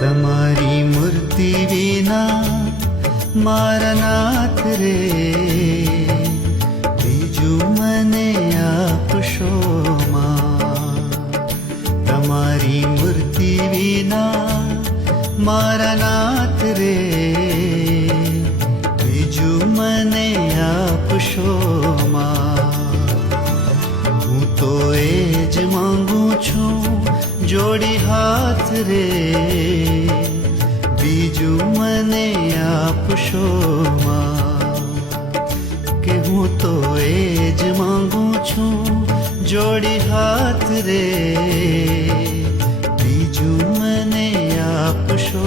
તમારી મૂર્તિ વિના મારા નાથ રે, બીજું મને આપશો માં. તમારી મૂર્તિ વિના મારા નાથ રે, બીજું મને આપશો માં. હું તો એ જ માંગુ છું જોડી હાથ રે, બીજું મને આપશો માં. કે હું તો એ જ માંગુ છું જોડી હાથ રે, બીજું મને આપશો